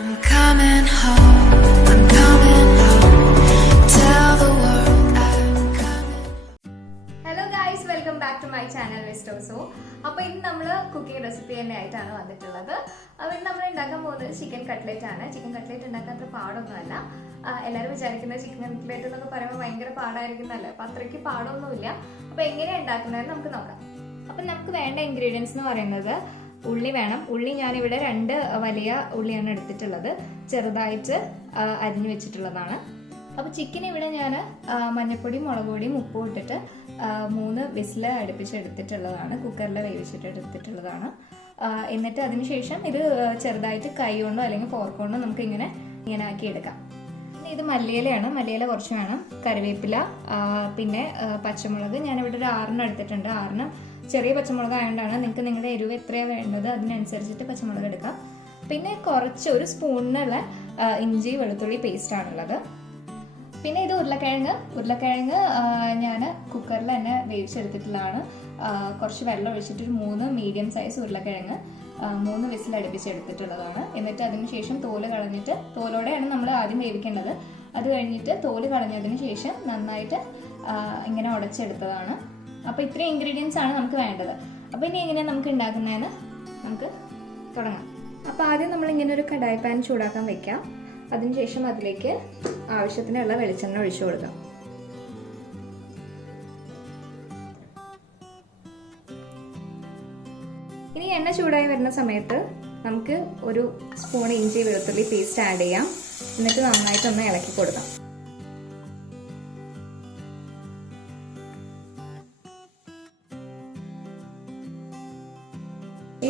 I'm coming home, I'm coming home. Tell the world I'm coming. Hello guys, welcome back to my channel Vistoso. അപ്പോൾ ഇന്ന് നമ്മൾ cooking recipe തന്നെ ആയിട്ടാണ് വന്നിട്ടുള്ളത്. അപ്പോൾ ഇന്ന് നമ്മൾ ഉണ്ടാക്കാൻ പോകുന്നത് ചിക്കൻ കട്ട്ലറ്റ് ആണ്. ചിക്കൻ കട്ട്ലറ്റ് ഉണ്ടാക്കാൻ അത്ര പാടൊന്നുമല്ല. എല്ലാവരും വിചാരിക്കുന്നത് ചിക്കൻ കട്ട്ലറ്റ് എന്നൊക്കെ പറയുമ്പോൾ ഭയങ്കര പാടായിരിക്കുന്നല്ലേ. അപ്പോൾ അത്രയ്ക്ക് പാടൊന്നുമില്ല. അപ്പോൾ എങ്ങനെയാണ് ഉണ്ടാക്കുന്നതെന്ന് നമുക്ക് നോക്കാം. അപ്പം നമുക്ക് വേണ്ട ഇൻഗ്രീഡിയൻസ് എന്ന് പറയുന്നത് ഉള്ളി വേണം. ഉള്ളി ഞാനിവിടെ 2 വലിയ ഉള്ളിയാണ് എടുത്തിട്ടുള്ളത്, ചെറുതായിട്ട് അരിഞ്ഞു വെച്ചിട്ടുള്ളതാണ്. അപ്പോൾ ചിക്കൻ ഇവിടെ ഞാൻ മഞ്ഞൾപ്പൊടിയും മുളക് പൊടിയും ഉപ്പും ഇട്ടിട്ട് 3 വിസിൽ അടുപ്പിച്ചെടുത്തിട്ടുള്ളതാണ്, കുക്കറിൽ വേവിച്ചിട്ട് എടുത്തിട്ടുള്ളതാണ്. എന്നിട്ട് അതിനുശേഷം ഇത് ചെറുതായിട്ട് കൈ കൊണ്ടോ അല്ലെങ്കിൽ ഫോർക്ക് കൊണ്ടോ നമുക്ക് ഇങ്ങനെ ആക്കി എടുക്കാം. പിന്നെ ഇത് മല്ലിയിലയാണ്, മല്ലിയില കുറച്ച് വേണം, കറിവേപ്പില, പിന്നെ പച്ചമുളക് ഞാനിവിടെ ഒരു 6 എടുത്തിട്ടുണ്ട്. 6 ചെറിയ പച്ചമുളക് ആയതുകൊണ്ടാണ്. നിങ്ങൾക്ക് നിങ്ങളുടെ എരിവ് എത്രയാണ് വേണ്ടത് അതിനനുസരിച്ചിട്ട് പച്ചമുളക് എടുക്കാം. പിന്നെ കുറച്ച് ഒരു സ്പൂണിനുള്ള ഇഞ്ചി വെളുത്തുള്ളി പേസ്റ്റ് ആണുള്ളത്. പിന്നെ ഇത് ഉരുളക്കിഴങ്ങ് ഞാൻ കുക്കറിൽ തന്നെ വേവിച്ചെടുത്തിട്ടുള്ളതാണ്. കുറച്ച് വെള്ളം ഒഴിച്ചിട്ട് ഒരു 3 മീഡിയം സൈസ് ഉരുളക്കിഴങ്ങ് 3 വിസിൽ അടുപ്പിച്ചെടുത്തിട്ടുള്ളതാണ്. എന്നിട്ട് അതിന് ശേഷം തോല് കളഞ്ഞിട്ട്, തോലോടെയാണ് നമ്മൾ ആദ്യം വേവിക്കേണ്ടത്. അത് കഴിഞ്ഞിട്ട് തോല് കളഞ്ഞതിന് ശേഷം നന്നായിട്ട് ഇങ്ങനെ ഉടച്ചെടുത്തതാണ്. അപ്പോൾ ഇത്രയും ഇൻഗ്രീഡിയൻസ് ആണ് നമുക്ക് വേണ്ടത്. അപ്പോൾ ഇനി എങ്ങനെയാണ് നമുക്ക് ഉണ്ടാക്കുന്നതെന്ന് നമുക്ക് തുടങ്ങാം. അപ്പോൾ ആദ്യം നമ്മൾ ഇങ്ങനെ ഒരു കടായി പാൻ ചൂടാക്കാൻ വെക്കാം. അതിനുശേഷം അതിലേക്ക് ആവശ്യത്തിനുള്ള വെളിച്ചെണ്ണ ഒഴിച്ചു കൊടുക്കാം. ഇനി എണ്ണ ചൂടായി വരുന്ന സമയത്ത് നമുക്ക് ഒരു സ്പൂൺ ഇഞ്ചി വെളുത്തുള്ളി പേസ്റ്റ് ആഡ് ചെയ്യാം. എന്നിട്ട് നന്നായിട്ടൊന്ന് ഇളക്കി കൊടുക്കാം.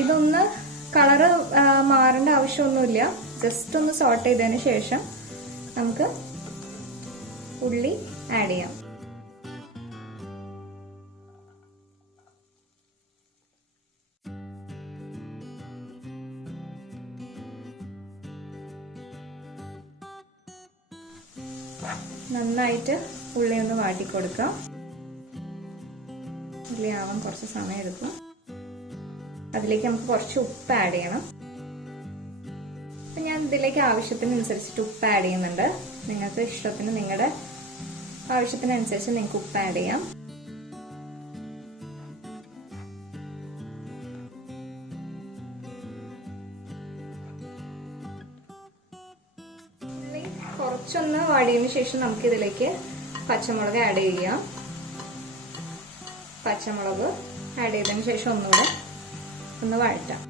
ഇതൊന്ന് കളറ് മാറേണ്ട ആവശ്യമൊന്നുമില്ല. ജസ്റ്റ് ഒന്ന് സോട്ട് ചെയ്തതിന് ശേഷം നമുക്ക് ഉള്ളി ആഡ് ചെയ്യാം. നന്നായിട്ട് ഉള്ളി ഒന്ന് വാട്ടി കൊടുക്കാം. ഉള്ളി ആവാൻ കുറച്ച് സമയം എടുക്കും. അതിലേക്ക് നമുക്ക് കുറച്ച് ഉപ്പ് ആഡ് ചെയ്യണം. അപ്പം ഞാൻ ഇതിലേക്ക് ആവശ്യത്തിനനുസരിച്ചിട്ട് ഉപ്പ് ആഡ് ചെയ്യുന്നുണ്ട്. നിങ്ങൾക്ക് ഇഷ്ടത്തിന്, നിങ്ങളുടെ ആവശ്യത്തിനനുസരിച്ച് നിങ്ങൾക്ക് ഉപ്പ് ആഡ് ചെയ്യാം. കുറച്ചൊന്ന് വാടിയതിനു ശേഷം നമുക്ക് ഇതിലേക്ക് പച്ചമുളക് ആഡ് ചെയ്യാം. പച്ചമുളക് ആഡ് ചെയ്തതിനു ശേഷം ഒന്നുകൂടെ ഒന്ന് വഴറ്റാം.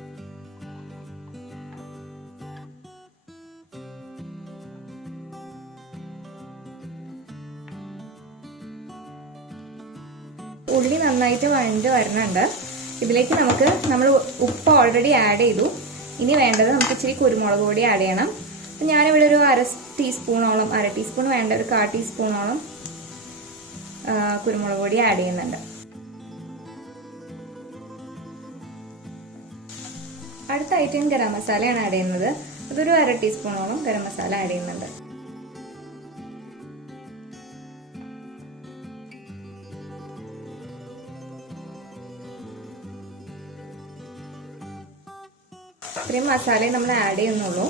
ഉള്ളി നന്നായിട്ട് വഴണ്ട് വരുന്നുണ്ട്. ഇതിലേക്ക് നമ്മൾ ഉപ്പ് ഓൾറെഡി ആഡ് ചെയ്തു. ഇനി വേണ്ടത് നമുക്ക് ഇച്ചിരി കുരുമുളക് പൊടി ആഡ് ചെയ്യണം. ഞാനിവിടെ ഒരു 1/2 ടീസ്പൂണോളം, 1/2 ടീസ്പൂൺ വേണ്ട, ഒരു 1/4 ടീസ്പൂണോളം കുരുമുളക് പൊടി ആഡ് ചെയ്യുന്നുണ്ട്. അടുത്തായിട്ട് ഗരം മസാലയാണ് ആഡ് ചെയ്യുന്നത്. അതൊരു 1/2 ടീസ്പൂണോളം ഗരം മസാല ആഡ് ചെയ്യുന്നുണ്ട്. ഇത്രയും മസാലയും നമ്മൾ ആഡ് ചെയ്യുന്നുള്ളൂ.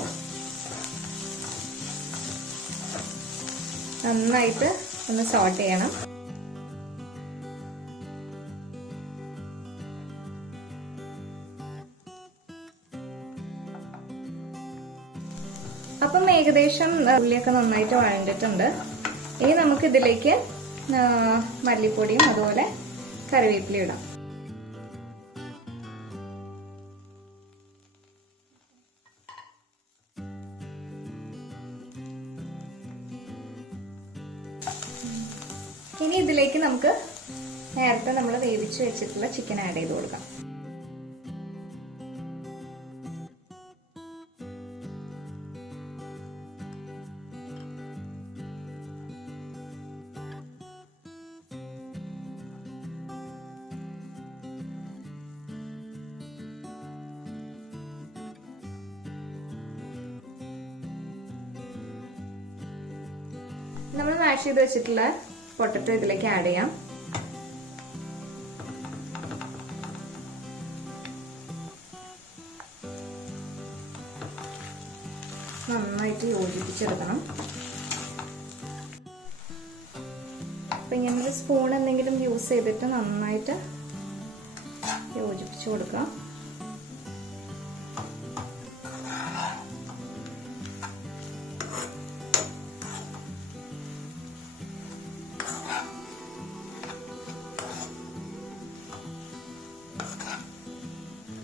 നന്നായിട്ട് ഒന്ന് സോട്ട് ചെയ്യണം. അപ്പം ഏകദേശം ഉള്ളിയൊക്കെ നന്നായിട്ട് വഴണ്ടിട്ടുണ്ട്. ഇനി നമുക്ക് ഇതിലേക്ക് മല്ലിപ്പൊടിയും അതുപോലെ കറിവേപ്പിലയും ഇടാം. ഇനി ഇതിലേക്ക് നമുക്ക് നേരത്തെ നമ്മൾ വേവിച്ച് വെച്ചിട്ടുള്ള ചിക്കൻ ആഡ് ചെയ്ത് കൊടുക്കാം. നമ്മൾ മാഷ് ചെയ്ത് വെച്ചിട്ടുള്ള പൊട്ടറ്റോ ഇതിലേക്ക് ആഡ് ചെയ്യാം. നന്നായിട്ട് യോജിപ്പിച്ചെടുക്കണം. അപ്പം ഇങ്ങനൊരു സ്പൂൺ എന്തെങ്കിലും യൂസ് ചെയ്തിട്ട് നന്നായിട്ട് യോജിപ്പിച്ച് കൊടുക്കുക.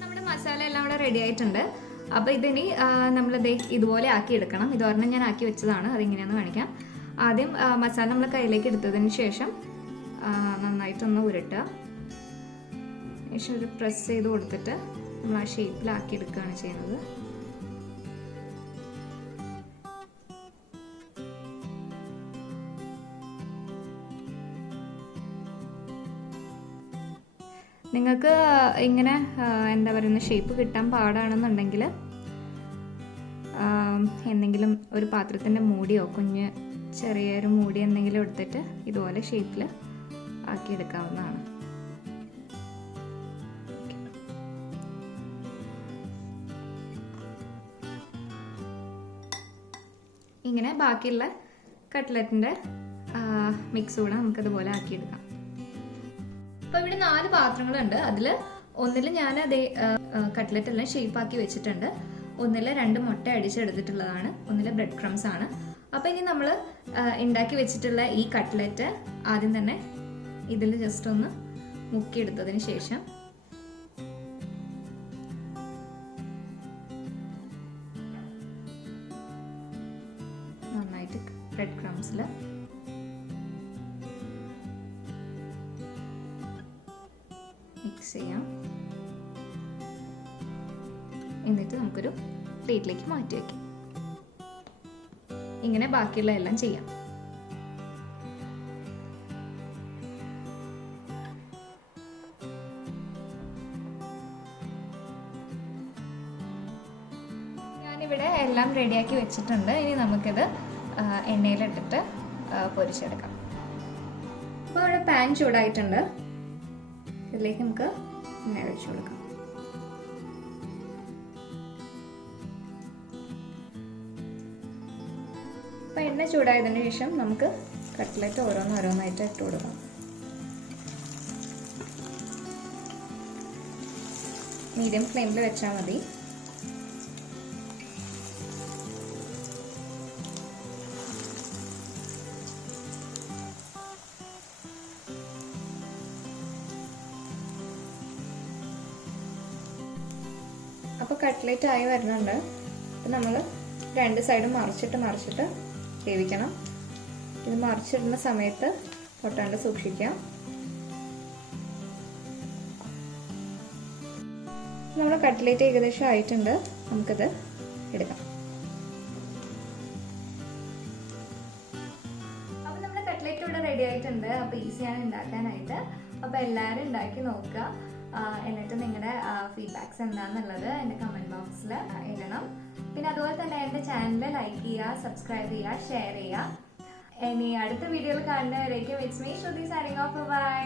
നമ്മുടെ മസാല എല്ലാം ഇവിടെ റെഡി ആയിട്ടുണ്ട്. അപ്പോൾ ഇതിനി നമ്മളിത് ഇതുപോലെ ആക്കി എടുക്കണം. ഇതൊരെണ്ണം ഞാൻ ആക്കി വെച്ചതാണ്, അതിങ്ങനെയാണെന്ന് കാണിക്കാം. ആദ്യം മസാല നമ്മൾ കയ്യിലേക്ക് എടുത്തതിന് ശേഷം നന്നായിട്ടൊന്ന് ഉരുട്ടുക. ശേഷം ഒരു പ്രസ് ചെയ്ത് കൊടുത്തിട്ട് നമ്മൾ ആ ഷേപ്പിലാക്കി എടുക്കുകയാണ് ചെയ്യുന്നത്. നിങ്ങൾക്ക് ഇങ്ങനെ എന്താ പറയുന്ന ഷേപ്പ് കിട്ടാൻ പാടാണെന്നുണ്ടെങ്കിൽ എന്തെങ്കിലും ഒരു പാത്രത്തിൻ്റെ മൂടിയോ കുഞ്ഞ് ചെറിയൊരു മൂടി എന്തെങ്കിലും എടുത്തിട്ട് ഇതുപോലെ ഷേപ്പിൽ ആക്കിയെടുക്കാവുന്നതാണ്. ഇങ്ങനെ ബാക്കിയുള്ള കട്ട്ലറ്റിൻ്റെ മിക്സ് കൂടെ നമുക്കതുപോലെ ആക്കിയെടുക്കാം. അപ്പോൾ ഇവിടെ 4 പാത്രങ്ങളുണ്ട്. അതിൽ ഒന്നിൽ ഞാൻ അതേ കട്ട്ലറ്റ് എല്ലാം ഷേപ്പാക്കി വെച്ചിട്ടുണ്ട്. ഒന്നിൽ 2 മുട്ട അടിച്ചെടുത്തിട്ടുള്ളതാണ്. ഒന്നിൽ ബ്രെഡ് ക്രംസ് ആണ്. അപ്പോൾ ഇനി നമ്മൾ ഉണ്ടാക്കി വെച്ചിട്ടുള്ള ഈ കട്ട്ലറ്റ് ആദ്യം തന്നെ ഇതിൽ ജസ്റ്റ് ഒന്ന് മുക്കിയെടുത്തതിന് ശേഷം നന്നായിട്ട് ബ്രെഡ് ക്രംസിൽ മിക്സ് ചെയ്യാം. എന്നിട്ട് നമുക്കൊരു പ്ലേറ്റിലേക്ക് മാറ്റി വയ്ക്കാം. ഇങ്ങനെ ബാക്കിയുള്ള എല്ലാം ചെയ്യാം. ഞാനിവിടെ എല്ലാം റെഡിയാക്കി വെച്ചിട്ടുണ്ട്. ഇനി നമുക്കിത് എണ്ണയിലിട്ടിട്ട് പൊരിച്ചെടുക്കാം. അപ്പോൾ ഇവിടെ പാൻ ചൂടായിട്ടുണ്ട്. ഇതിലേക്ക് നമുക്ക് എണ്ണ ഒഴിച്ചു കൊടുക്കാം. അപ്പോൾ എണ്ണ ചൂടായതിന് ശേഷം നമുക്ക് കട്ട്ലറ്റ് ഓരോന്നോരോന്നായിട്ട് ഇട്ട് കൊടുക്കാം. മീഡിയം ഫ്ലെയിമിൽ വെച്ചാൽ മതി. അപ്പോൾ കട്ട്ലറ്റ് ആയി വരുന്നുണ്ട്. അപ്പം നമ്മൾ 2 സൈഡും മറിച്ചിട്ട് വേവിക്കണം. ഇത് മറിച്ചിടുന്ന സമയത്ത് പൊട്ടാണ്ട് സൂക്ഷിക്കാം. നമ്മുടെ കട്ട്ലേറ്റ് ഏകദേശം ആയിട്ടുണ്ട്. നമുക്കിത് എടുക്കാം. അപ്പോൾ നമ്മുടെ കട്ട്ലേറ്റ് ഇവിടെ റെഡി ആയിട്ടുണ്ട്. അപ്പോൾ ഈസിയാണ് ഉണ്ടാക്കാനായിട്ട്. അപ്പോൾ എല്ലാവരും ഉണ്ടാക്കി നോക്കുക. എന്നിട്ട് നിങ്ങളുടെ ഫീഡ്ബാക്ക്സ് എന്താണെന്നുള്ളത് എൻ്റെ കമൻറ്റ് ബോക്സിൽ ഇടണം. പിന്നെ അതുപോലെ തന്നെ എൻ്റെ ചാനൽ ലൈക്ക് ചെയ്യുക, സബ്സ്ക്രൈബ് ചെയ്യുക, ഷെയർ ചെയ്യുക. ഇനി അടുത്ത വീഡിയോയിൽ കാണുന്നവരേക്കും it's me Shruti signing off. By.